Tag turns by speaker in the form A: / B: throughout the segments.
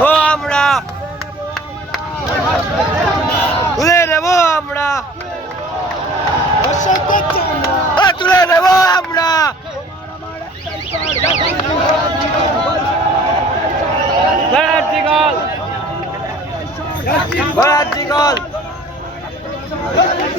A: ও আমরা। তুলে নেব আমরা। তুলে নেব আমরা। ব্যানার্জি গল ব্যানার্জি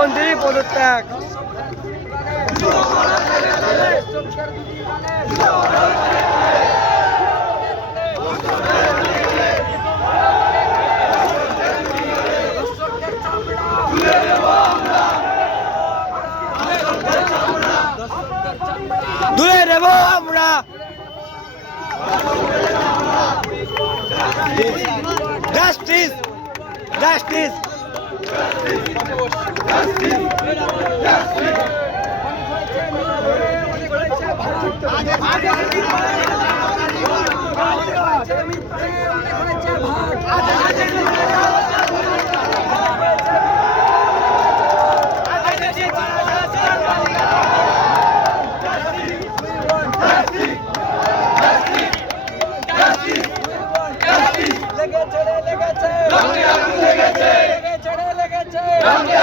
A: মুখ্যমন্ত্রী পদত্যাগ দূরে নেব আমরা। জাস্টিস জাস্টিস
B: লেগেছে
C: Come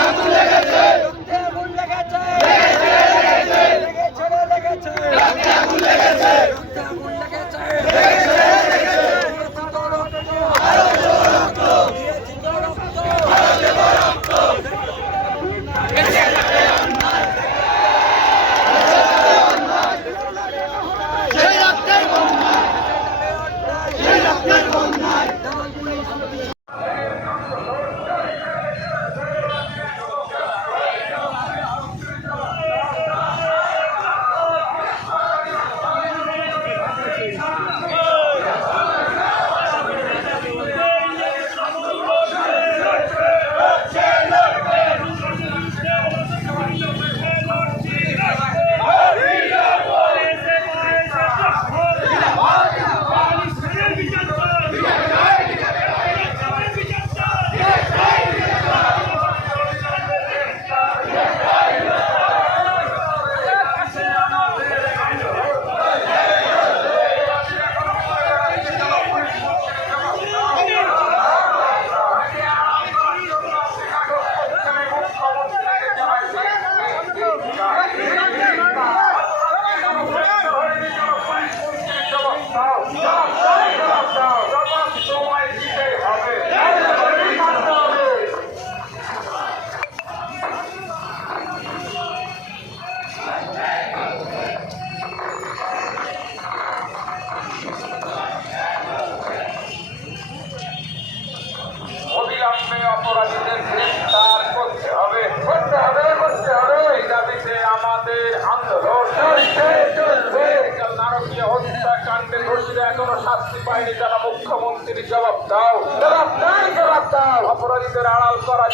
C: দোষীরা এখনও শাস্তি পায়নি যারা মুখ্যমন্ত্রীর জবাব দাও। জবাব দাও জবাব দাও। অপরাধীদের আড়াল করার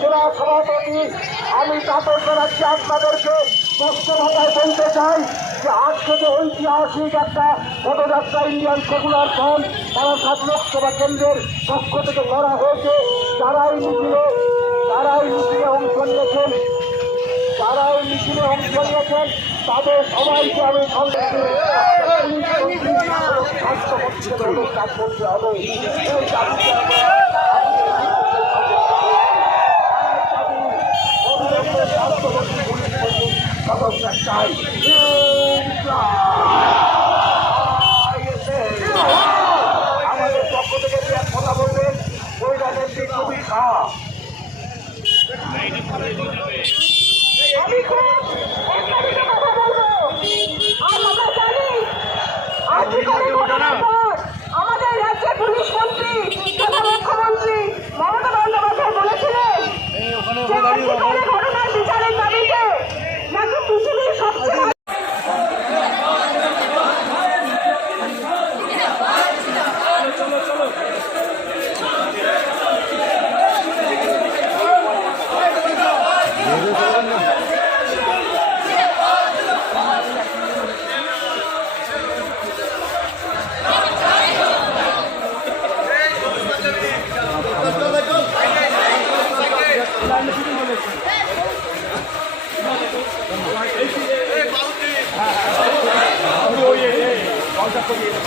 C: জেলা সভাপতি, আমি চাতক জানাচ্ছি আপনাদেরকে স্পষ্ট ভাষায় বলতে চাই যে আজকে যে ঐতিহাসিক একটা পদযাত্রা ইন্ডিয়ান সেকুলার ফ্রন্ট তারা সাত লোকসভা কেন্দ্রের পক্ষ থেকে করা হয়েছে। যারা এই মিছিলে যারা এই মিছিলে অংশ নিয়েছেন যারা এই মিছিলে অংশ নিয়েছেন, তাদের সবাইকে আমি সংগ্রামী কাজ করতে হবে আমরা চাই আমাদের পক্ষ থেকে যে কথা বলবেন ওই রাজের খুবই খাওয়া
D: আমি কথা বলব আমরা জানি 后面。